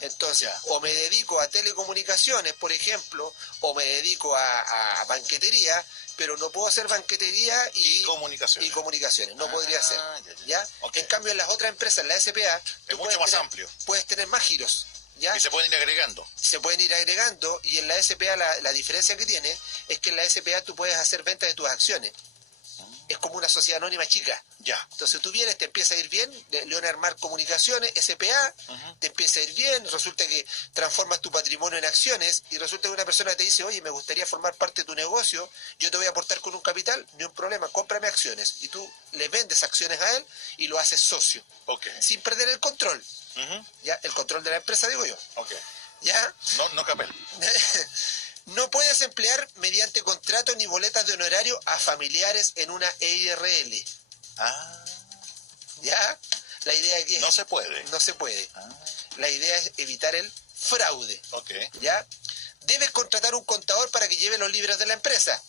Entonces, o me dedico a telecomunicaciones, por ejemplo, o me dedico a banquetería, pero no puedo hacer banquetería y comunicaciones. No podría ser. ¿Ya? Okay. En cambio, en las otras empresas, la SPA, es mucho más amplio. Puedes tener más giros. ¿Ya? Y se pueden ir agregando. Se pueden ir agregando, y en la SPA la diferencia que tiene es que en la SPA tú puedes hacer venta de tus acciones. Es como una sociedad anónima chica. Ya. Entonces tú vienes, te empieza a ir bien, Leonard Mark Comunicaciones, SPA, te empieza a ir bien, resulta que transformas tu patrimonio en acciones y resulta que una persona te dice, oye, me gustaría formar parte de tu negocio, yo te voy a aportar con un capital, ni un problema, cómprame acciones. Y tú le vendes acciones a él y lo haces socio. Sin perder el control. ¿Ya? El control de la empresa, digo yo. ¿Ya? No capel. No puedes emplear mediante contrato ni boletas de honorario a familiares en una EIRL. ¿Ya? La idea aquí es... No se puede. No se puede. la idea es evitar el fraude. Ok. ¿Ya? Debes contratar un contador para que lleve los libros de la empresa.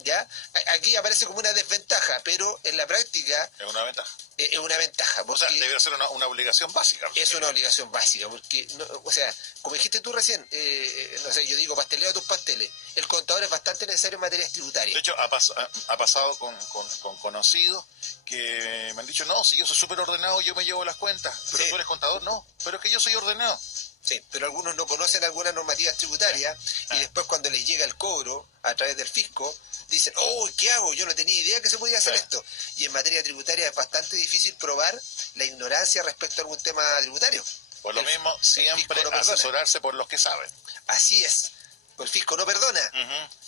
¿Ya? Aquí aparece como una desventaja, pero en la práctica... Es una ventaja. Es una ventaja. O sea, debe ser una obligación básica. Es una obligación básica, porque, no, o sea, como dijiste tú recién, no sé, yo digo, pasteleo tus pasteles. El contador es bastante necesario en materias tributarias. De hecho, ha pasado con conocidos que me han dicho, no, si yo soy súper ordenado, yo me llevo las cuentas. Pero tú eres contador, no. Pero es que yo soy ordenado. Sí, pero algunos no conocen algunas normativas tributarias y después cuando les llega el cobro a través del fisco, dicen, oh, ¿qué hago? Yo no tenía idea que se podía hacer esto. Y en materia tributaria es bastante difícil probar la ignorancia respecto a algún tema tributario. Por lo mismo, siempre asesorarse por los que saben. Así es. El fisco no perdona.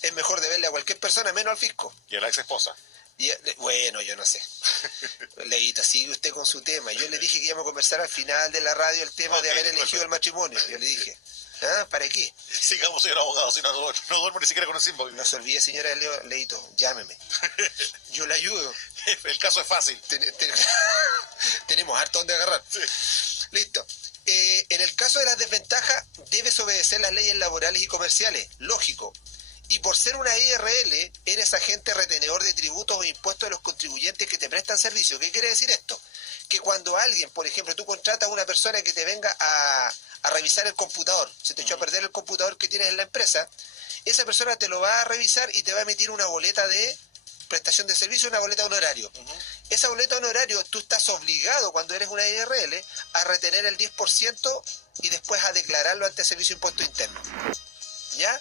Es mejor deberle a cualquier persona, menos al fisco. Y a la ex esposa. Bueno, yo no sé. Leito, sigue usted con su tema. Yo le dije que íbamos a conversar al final de la radio el tema de haber elegido el matrimonio. Yo le dije, ¿ah? ¿Para qué? Sigamos, señor abogado, si no duermo ni siquiera con el símbolo. No se olvide, señora Leito, llámeme. Yo le ayudo. El caso es fácil. Tenemos harto donde agarrar. Sí. Listo. En el caso de las desventajas, debes obedecer las leyes laborales y comerciales. Lógico. Y por ser una IRL, eres agente retenedor de tributos o impuestos de los contribuyentes que te prestan servicio. ¿Qué quiere decir esto? Que cuando alguien, por ejemplo, tú contratas a una persona que te venga a revisar el computador, se te echó a perder el computador que tienes en la empresa, esa persona te lo va a revisar y te va a emitir una boleta de prestación de servicio, una boleta de honorario. Esa boleta de honorario, tú estás obligado, cuando eres una IRL, a retener el 10% y después a declararlo ante el Servicio de Impuesto Interno. ¿Ya?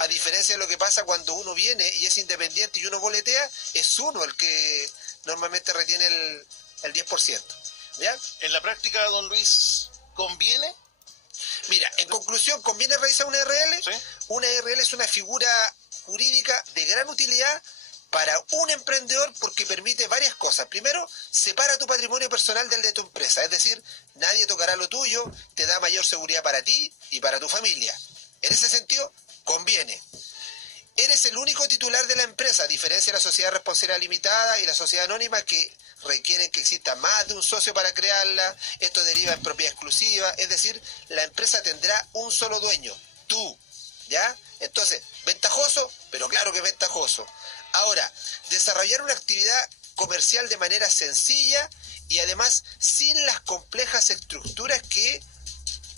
A diferencia de lo que pasa cuando uno viene y es independiente y uno boletea, es uno el que normalmente retiene el 10%. ¿Ya? En la práctica, don Luis, ¿conviene? Mira, en conclusión, ¿conviene realizar una IRL? ¿Sí? Una IRL es una figura jurídica de gran utilidad para un emprendedor porque permite varias cosas. Primero, separa tu patrimonio personal del de tu empresa, es decir, nadie tocará lo tuyo, te da mayor seguridad para ti y para tu familia. En ese sentido, conviene. Eres el único titular de la empresa, a diferencia de la sociedad responsabilidad limitada y la sociedad anónima que requieren que exista más de un socio para crearla. Esto deriva en propiedad exclusiva, es decir, la empresa tendrá un solo dueño, tú, ¿ya? Entonces, ventajoso, pero claro que es ventajoso. Ahora, desarrollar una actividad comercial de manera sencilla y además sin las complejas estructuras que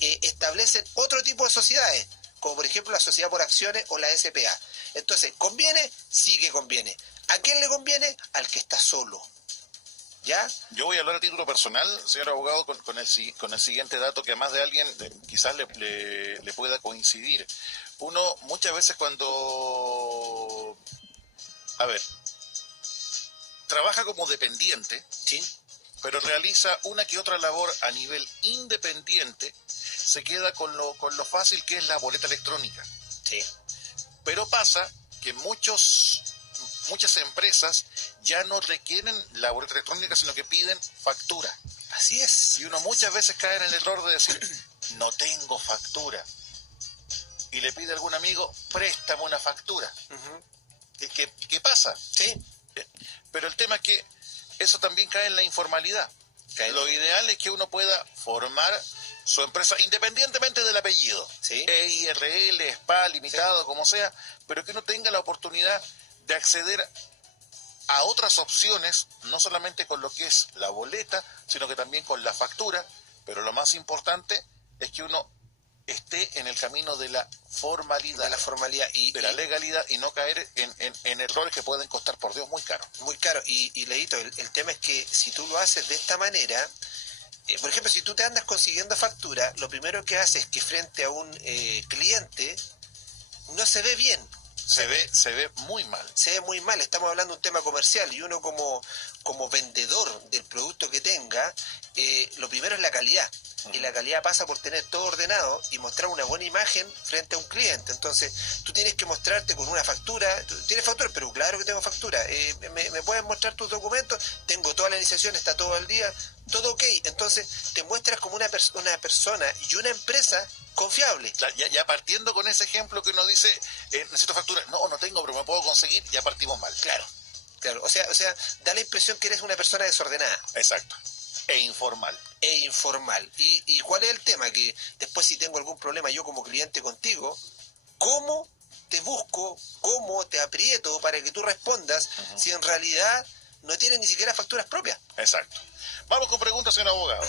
establecen otro tipo de sociedades, como por ejemplo la sociedad por acciones o la SPA. Entonces, ¿conviene? Sí que conviene. ¿A quién le conviene? Al que está solo. ¿Ya? Yo voy a hablar a título personal, señor abogado, con el siguiente dato que a más de alguien quizás le pueda coincidir. Uno muchas veces cuando... A ver, trabaja como dependiente, ¿sí?, pero realiza una que otra labor a nivel independiente, se queda con lo fácil que es la boleta electrónica. Sí. Pero pasa que muchas empresas ya no requieren la boleta electrónica, sino que piden factura. Así es. Y uno muchas veces cae en el error de decir, no tengo factura. Y le pide a algún amigo, préstame una factura. ¿Qué pasa? Sí. Pero el tema es que eso también cae en la informalidad. Lo ideal es que uno pueda formar su empresa independientemente del apellido. Sí. EIRL, SPA, limitado, sí, como sea, pero que uno tenga la oportunidad de acceder a otras opciones, no solamente con lo que es la boleta, sino que también con la factura, pero lo más importante es que uno esté en el camino de la formalidad, de la legalidad, y no caer en errores que pueden costar, por Dios, muy caro. Muy caro. Y Leito, el tema es que si tú lo haces de esta manera, por ejemplo, si tú te andas consiguiendo factura, lo primero que haces es que frente a un cliente no se ve bien. Se ve muy mal. Se ve muy mal. Estamos hablando de un tema comercial y uno como vendedor del producto que tenga, lo primero es la calidad. Y la calidad pasa por tener todo ordenado y mostrar una buena imagen frente a un cliente. Entonces, tú tienes que mostrarte con una factura. ¿Tienes factura? Pero claro que tengo factura. ¿Me puedes mostrar tus documentos? Tengo toda la iniciación, está todo al día, todo ok. Entonces, te muestras como una persona y una empresa confiable. Ya partiendo con ese ejemplo que uno dice, necesito factura. No tengo, pero me puedo conseguir, ya partimos mal. Claro. O sea, da la impresión que eres una persona desordenada. Exacto. E informal. ¿Y cuál es el tema? Que después si tengo algún problema yo como cliente contigo, ¿cómo te busco, cómo te aprieto para que tú respondas si en realidad no tienes ni siquiera facturas propias? Exacto. Vamos con preguntas, señor abogado.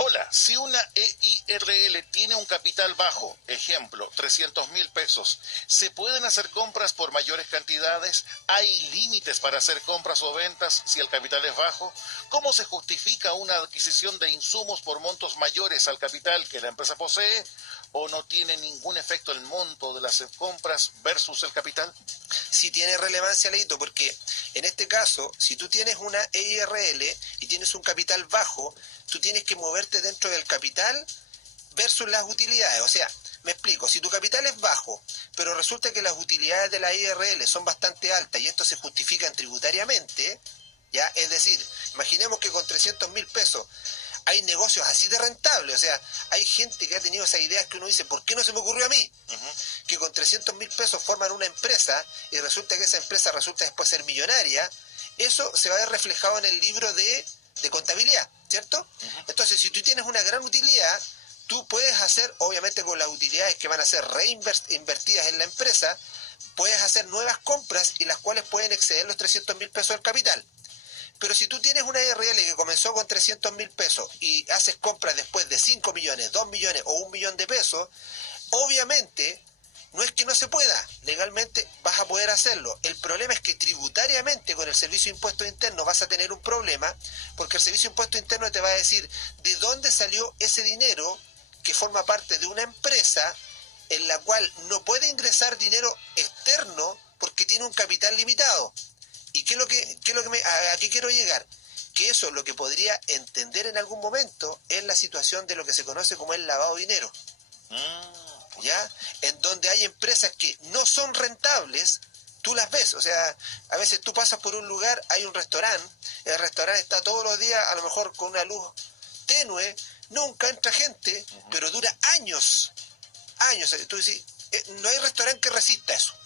Hola, si una EIRL tiene un capital bajo, ejemplo, 300.000 pesos, ¿se pueden hacer compras por mayores cantidades? ¿Hay límites para hacer compras o ventas si el capital es bajo? ¿Cómo se justifica una adquisición de insumos por montos mayores al capital que la empresa posee? ¿O no tiene ningún efecto el monto de las compras versus el capital? Sí tiene relevancia, Leito, porque en este caso, si tú tienes una EIRL y tienes un capital bajo, tú tienes que moverte dentro del capital versus las utilidades. O sea, me explico, si tu capital es bajo, pero resulta que las utilidades de la EIRL son bastante altas y esto se justifica tributariamente, ¿ya? Es decir, imaginemos que con 300.000 pesos hay negocios así de rentables, o sea, hay gente que ha tenido esas ideas que uno dice, ¿por qué no se me ocurrió a mí? Que con 300.000 pesos forman una empresa y resulta que esa empresa resulta después ser millonaria. Eso se va a ver reflejado en el libro de contabilidad, ¿cierto? Entonces, si tú tienes una gran utilidad, tú puedes hacer, obviamente con las utilidades que van a ser reinvertidas en la empresa, puedes hacer nuevas compras y las cuales pueden exceder los 300.000 pesos del capital. Pero si tú tienes una IRL que comenzó con 300.000 pesos y haces compras después de 5 millones, 2 millones o 1 millón de pesos, obviamente no es que no se pueda, legalmente vas a poder hacerlo. El problema es que tributariamente con el Servicio de Impuestos Internos vas a tener un problema, porque el Servicio de Impuestos Internos te va a decir de dónde salió ese dinero que forma parte de una empresa en la cual no puede ingresar dinero externo porque tiene un capital limitado. ¿Y qué es lo que a qué quiero llegar? Que eso lo que podría entender en algún momento es la situación de lo que se conoce como el lavado de dinero. ¿Ya? En donde hay empresas que no son rentables, tú las ves, o sea, a veces tú pasas por un lugar, hay un restaurante, el restaurante está todos los días a lo mejor con una luz tenue, nunca entra gente, pero dura años, tú dices, no hay restaurante que resista eso,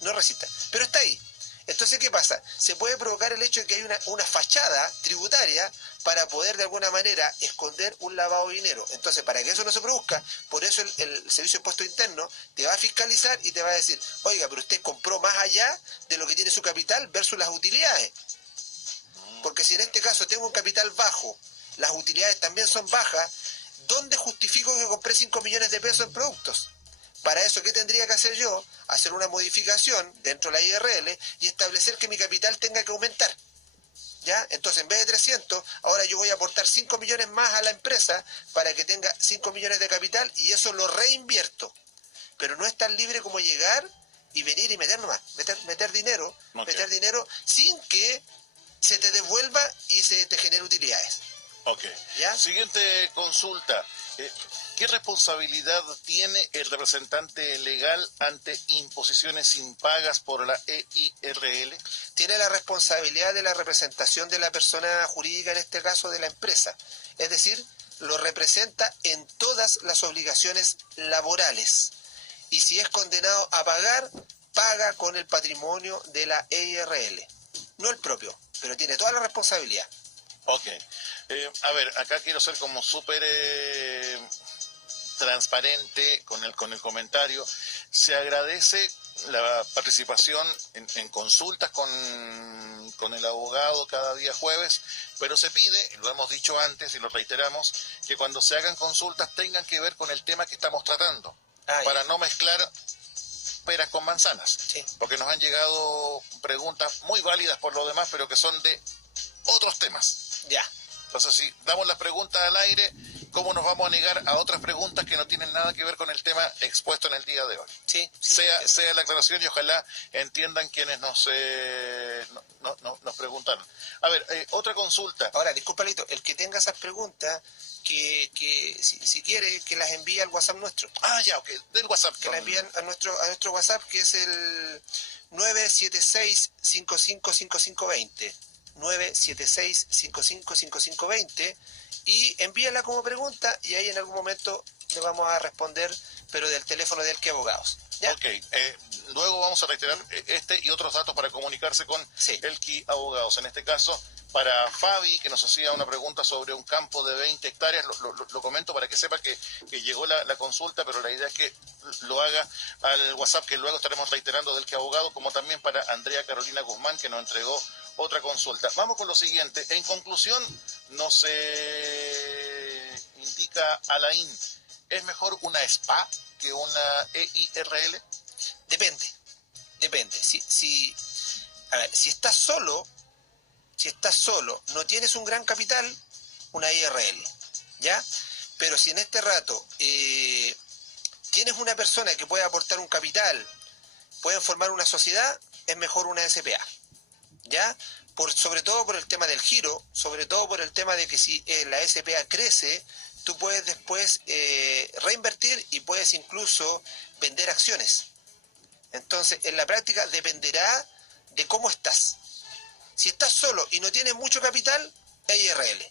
no resista, pero está ahí. Entonces, ¿qué pasa? Se puede provocar el hecho de que hay una fachada tributaria para poder de alguna manera esconder un lavado de dinero. Entonces, para que eso no se produzca, por eso el Servicio de Impuestos Internos te va a fiscalizar y te va a decir, oiga, pero usted compró más allá de lo que tiene su capital versus las utilidades. Porque si en este caso tengo un capital bajo, las utilidades también son bajas, ¿dónde justifico que compré 5 millones de pesos en productos? Para eso, ¿qué tendría que hacer yo? Hacer una modificación dentro de la IRL y establecer que mi capital tenga que aumentar. ¿Ya? Entonces, en vez de 300, ahora yo voy a aportar 5 millones más a la empresa para que tenga 5 millones de capital y eso lo reinvierto. Pero no es tan libre como llegar y venir y meter nomás, meter dinero, meter dinero sin que se te devuelva y se te genere utilidades. Ok. ¿Ya? Siguiente consulta. ¿Qué responsabilidad tiene el representante legal ante imposiciones impagas por la EIRL? Tiene la responsabilidad de la representación de la persona jurídica, en este caso de la empresa. Es decir, lo representa en todas las obligaciones laborales. Y si es condenado a pagar, paga con el patrimonio de la EIRL. No el propio, pero tiene toda la responsabilidad. Ok. A ver, acá quiero ser como súper transparente con el comentario. Se agradece la participación en consultas con el abogado cada día jueves, pero se pide, lo hemos dicho antes y lo reiteramos, que cuando se hagan consultas tengan que ver con el tema que estamos tratando, para no mezclar peras con manzanas, porque nos han llegado preguntas muy válidas por lo demás, pero que son de otros temas. Ya. Entonces, si damos las preguntas al aire, ¿cómo nos vamos a negar a otras preguntas que no tienen nada que ver con el tema expuesto en el día de hoy? Sí. Sea la aclaración y ojalá entiendan quienes nos preguntaron. A ver, otra consulta. Ahora, disculpa, Lito, el que tenga esas preguntas, que si quiere, que las envíe al WhatsApp nuestro. Ah, ya, ok, del WhatsApp. Que las envíen a nuestro WhatsApp, que es el 976-555520. 976-555520 y envíala como pregunta y ahí en algún momento le vamos a responder, pero del teléfono del que abogados. ¿Ya? Ok, luego vamos a reiterar este y otros datos para comunicarse comunicarse con Sí. Elqui Abogados. En este caso, para Fabi, que nos hacía una pregunta sobre un campo de 20 hectáreas, lo comento para que sepa que llegó la consulta, pero la idea es que lo haga al WhatsApp, que luego estaremos reiterando del que abogado, como también para Andrea Carolina Guzmán, que nos entregó otra consulta. Vamos con lo siguiente. En conclusión, nos indica Alain, ¿es mejor una SPA que una EIRL? Depende. A ver, si estás solo, no tienes un gran capital, una IRL, ¿ya? Pero si en este rato tienes una persona que puede aportar un capital, pueden formar una sociedad, es mejor una SPA, ¿ya? Sobre todo por el tema del giro, sobre todo por el tema de que si la SPA crece, tú puedes después reinvertir y puedes incluso vender acciones. Entonces, en la práctica dependerá de cómo estás. Si estás solo y no tienes mucho capital, IRL.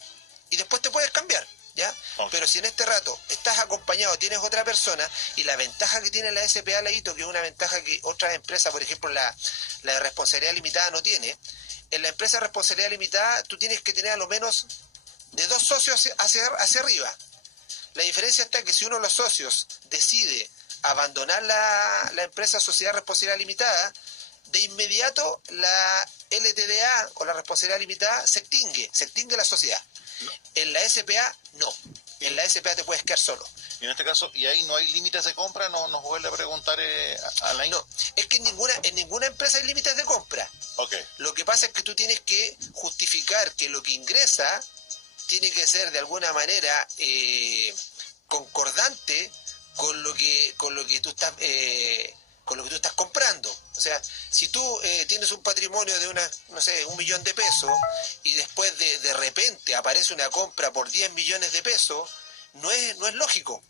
Y después te puedes cambiar, ¿ya? Okay. Pero si en este rato estás acompañado, tienes otra persona, y la ventaja que tiene la SPA, Laito, que es una ventaja que otras empresas, por ejemplo la de responsabilidad limitada no tiene, en la empresa de responsabilidad limitada tú tienes que tener a lo menos de 2 socios hacia arriba. La diferencia está que si uno de los socios decide abandonar la empresa sociedad de responsabilidad limitada, de inmediato la LTDA o la responsabilidad limitada se extingue la sociedad. No. En la SPA no. En la SPA te puedes quedar solo. Y en este caso, ¿y ahí no hay límites de compra? ¿No nos vuelve a preguntar a la... No, es que en ninguna empresa hay límites de compra. Okay. Lo que pasa es que tú tienes que justificar que lo que ingresa tiene que ser de alguna manera concordante con lo que tú estás comprando. O sea, si tú tienes un patrimonio de $1 millón y después de repente aparece una compra por 10 millones de pesos, no es lógico,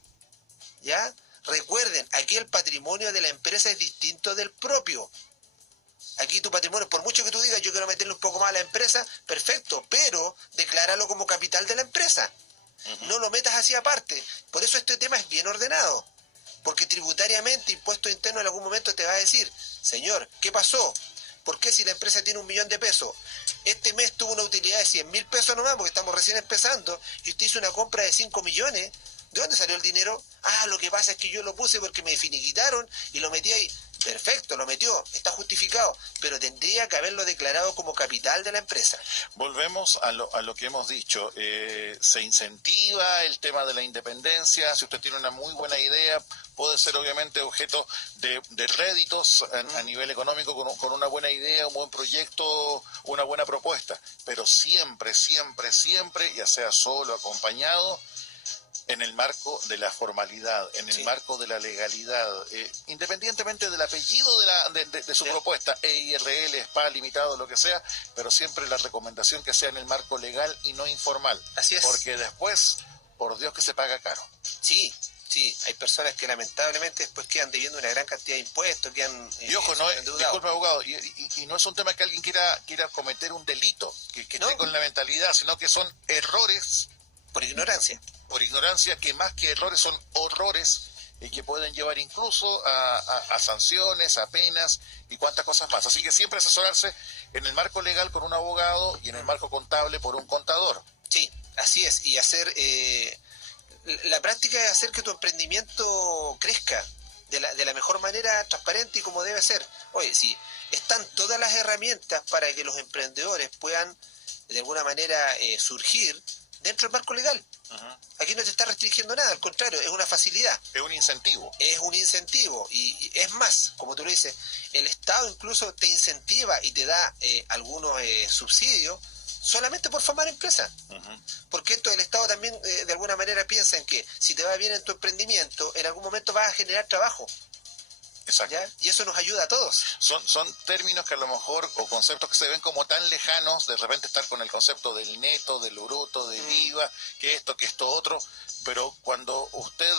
¿ya? Recuerden, aquí el patrimonio de la empresa es distinto del propio. Aquí tu patrimonio, por mucho que tú digas yo quiero meterle un poco más a la empresa, perfecto, pero decláralo como capital de la empresa. Uh-huh. No lo metas así aparte. Por eso este tema es bien ordenado. Porque tributariamente, impuesto interno en algún momento te va a decir, señor, ¿qué pasó? ¿Por qué si la empresa tiene $1 millón, este mes tuvo una utilidad de 100.000 pesos nomás, porque estamos recién empezando, y usted hizo una compra de 5 millones? ¿De dónde salió el dinero? Ah, lo que pasa es que yo lo puse porque me finiquitaron y lo metí ahí. Perfecto, lo metió, está justificado, pero tendría que haberlo declarado como capital de la empresa. Volvemos a lo que hemos dicho. Se incentiva el tema de la independencia. Si usted tiene una muy buena idea, puede ser obviamente objeto de réditos a nivel económico con una buena idea, un buen proyecto, una buena propuesta. Pero siempre, ya sea solo, acompañado, en el marco de la formalidad, en el marco de la legalidad, independientemente del apellido de su propuesta, EIRL, SPA, limitado, lo que sea, pero siempre la recomendación que sea en el marco legal y no informal. Así es. Porque después, por Dios que se paga caro. Sí, hay personas que lamentablemente después quedan debiendo una gran cantidad de impuestos, quedan y ojo, disculpe abogado, y no es un tema que alguien quiera cometer un delito, que esté con la mentalidad, sino que son errores por ignorancia. Que más que errores son horrores y que pueden llevar incluso a sanciones, a penas y cuantas cosas más. Así que siempre asesorarse en el marco legal con un abogado y en el marco contable por un contador. Sí, así es. Y hacer la práctica es hacer que tu emprendimiento crezca de la mejor manera, transparente y como debe ser. Oye, sí, están todas las herramientas para que los emprendedores puedan de alguna manera surgir dentro del marco legal. Uh-huh. Aquí no te está restringiendo nada, al contrario, es una facilidad. Es un incentivo. Es un incentivo, y es más, como tú lo dices, el Estado incluso te incentiva y te da algunos subsidios solamente por formar empresa. Uh-huh. Porque el Estado también de alguna manera piensa en que si te va bien en tu emprendimiento, en algún momento vas a generar trabajo. Exacto. ¿Ya? Y eso nos ayuda a todos. Son términos que a lo mejor, o conceptos que se ven como tan lejanos, de repente estar con el concepto del neto, del bruto, del IVA, que esto otro, pero cuando usted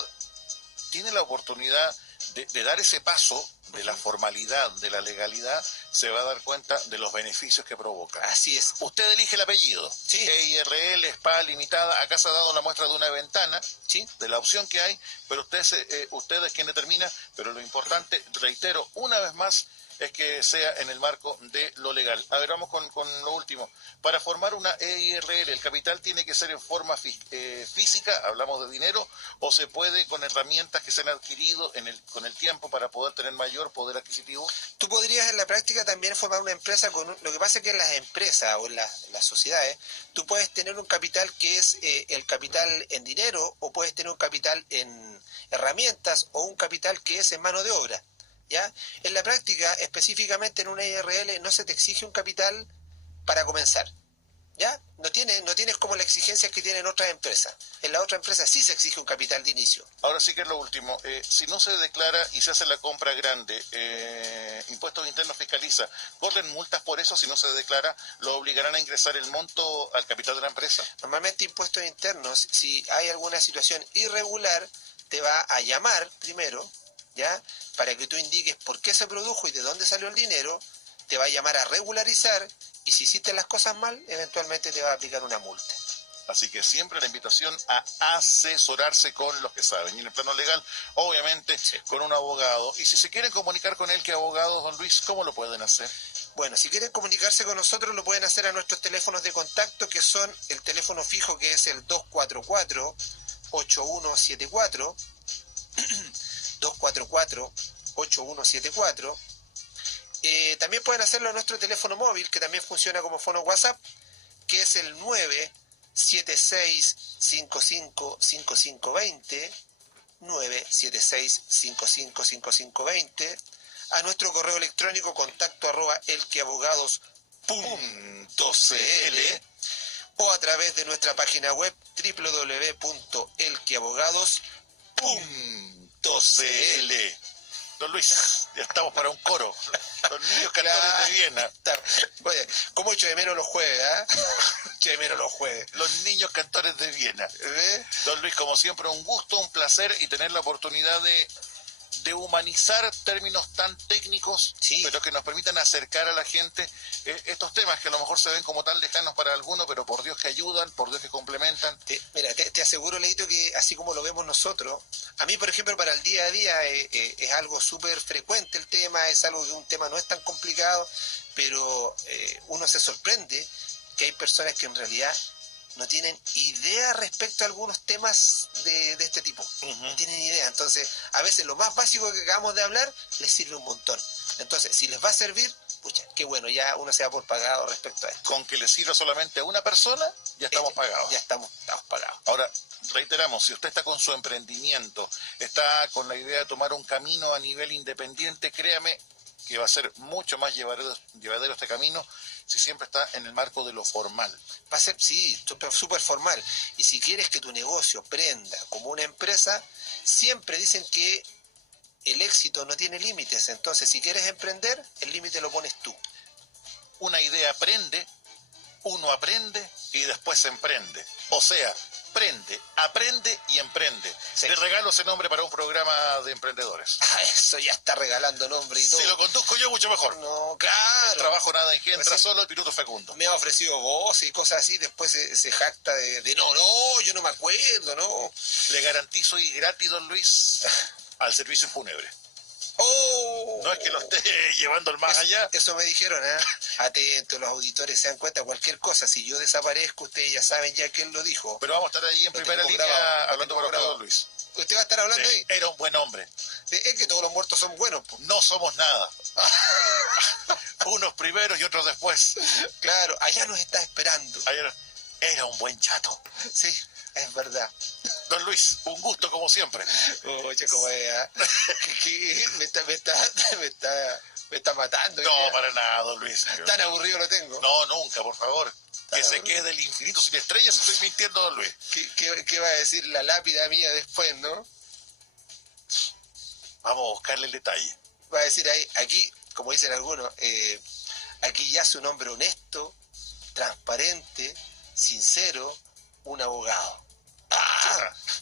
tiene la oportunidad de dar ese paso de la formalidad, de la legalidad, se va a dar cuenta de los beneficios que provoca. Así es. Usted elige el apellido. Sí. EIRL, SPA, limitada. Acá se ha dado la muestra de una ventana, sí, de la opción que hay, pero usted es quien determina. Pero lo importante, reitero una vez más, es que sea en el marco de lo legal. A ver, vamos con lo último. Para formar una EIRL, ¿el capital tiene que ser en forma física, hablamos de dinero, o se puede con herramientas que se han adquirido con el tiempo para poder tener mayor poder adquisitivo? Tú podrías en la práctica también formar una empresa lo que pasa es que en las empresas o en las sociedades, tú puedes tener un capital que es el capital en dinero, o puedes tener un capital en herramientas, o un capital que es en mano de obra. ¿Ya? En la práctica, específicamente en una IRL, no se te exige un capital para comenzar. ¿Ya? No tienes como la exigencia que tienen otras empresas. En la otra empresa sí se exige un capital de inicio. Ahora sí que es lo último. Si no se declara y se hace la compra grande, Impuestos Internos fiscaliza, ¿corren multas por eso? Si no se declara, ¿lo obligarán a ingresar el monto al capital de la empresa? Normalmente Impuestos Internos, si hay alguna situación irregular, te va a llamar primero, ¿ya? Para que tú indiques por qué se produjo y de dónde salió el dinero, te va a llamar a regularizar, y si hiciste las cosas mal, eventualmente te va a aplicar una multa. Así que siempre la invitación a asesorarse con los que saben. Y en el plano legal, obviamente, sí, con un abogado. Y si se quieren comunicar con él, ¿qué abogado, don Luis? ¿Cómo lo pueden hacer? Bueno, si quieren comunicarse con nosotros, lo pueden hacer a nuestros teléfonos de contacto, que son el teléfono fijo, que es el 244-8174, 244-8174. También pueden hacerlo a nuestro teléfono móvil, que también funciona como fono WhatsApp, que es el 976-555520, 976-555520, a nuestro correo electrónico contacto@elqueabogados.cl, o a través de nuestra página web www.elqueabogados.cl. Don Luis, ya estamos para un coro. Los niños cantores de Viena. Oye, ¿cómo echo de menos los jueves, Echo de menos los jueves. Los niños cantores de Viena. Don Luis, como siempre, un gusto, un placer, y tener la oportunidad de humanizar términos tan técnicos, sí, pero que nos permitan acercar a la gente estos temas que a lo mejor se ven como tan lejanos para algunos, pero por Dios que ayudan, por Dios que complementan. Mira, te aseguro, Leito, que así como lo vemos nosotros, a mí, por ejemplo, para el día a día es algo súper frecuente el tema, es algo que un tema no es tan complicado, pero uno se sorprende que hay personas que en realidad no tienen idea respecto a algunos temas de este tipo. No tienen idea. Entonces, a veces lo más básico que acabamos de hablar les sirve un montón. Entonces, si les va a servir, pucha, qué bueno, ya uno se da por pagado respecto a esto. Con que le sirva solamente a una persona, ya estamos pagados. Ya estamos pagados. Ahora, reiteramos, si usted está con su emprendimiento, está con la idea de tomar un camino a nivel independiente, créame que va a ser mucho más llevadero este camino si siempre está en el marco de lo formal. Va a ser, sí, súper formal. Y si quieres que tu negocio prenda como una empresa, siempre dicen que el éxito no tiene límites. Entonces, si quieres emprender, el límite lo pones tú. Una idea prende, uno aprende y después se emprende. O sea, aprende y emprende. Sí. Le regalo ese nombre para un programa de emprendedores. Eso ya está regalando nombre y todo. Si lo conduzco yo, mucho mejor. No, claro. El trabajo nada engendra, solo el piloto fecundo. Me ha ofrecido voz y cosas así, después se jacta de no, yo no me acuerdo, no. Le garantizo y gratis, don Luis, al servicio fúnebre. ¡Oh! No es que lo esté llevando al más allá. Eso me dijeron, Atentos, los auditores se dan cuenta de cualquier cosa. Si yo desaparezco, ustedes ya saben ya quién lo dijo. Pero vamos a estar ahí en primera línea hablando por acá, don Luis. ¿Usted va a estar hablando ahí? Era un buen hombre. Es que todos los muertos son buenos, po. No somos nada. Unos primeros y otros después. Claro, allá nos está esperando. Era un buen chato. Sí, es verdad. Don Luis, un gusto como siempre. Oye, como es, me está matando. No, para nada, don Luis. Tan aburrido lo tengo. No, nunca, por favor. Que se quede el infinito sin estrellas, estoy mintiendo, don Luis. ¿Qué va a decir la lápida mía después, no? Vamos a buscarle el detalle. Va a decir ahí, aquí, como dicen algunos, aquí yace un hombre honesto, transparente, sincero, un abogado.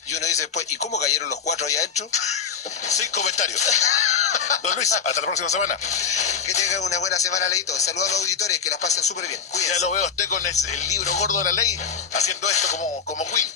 Y uno dice después, ¿y cómo cayeron los 4 ahí adentro? Sin comentarios. Don Luis, hasta la próxima semana. Que tengan una buena semana, Leito. Saludos a los auditores, que las pasen súper bien. Cuídense. Ya lo veo a usted con el libro gordo de la ley, haciendo esto como Queen.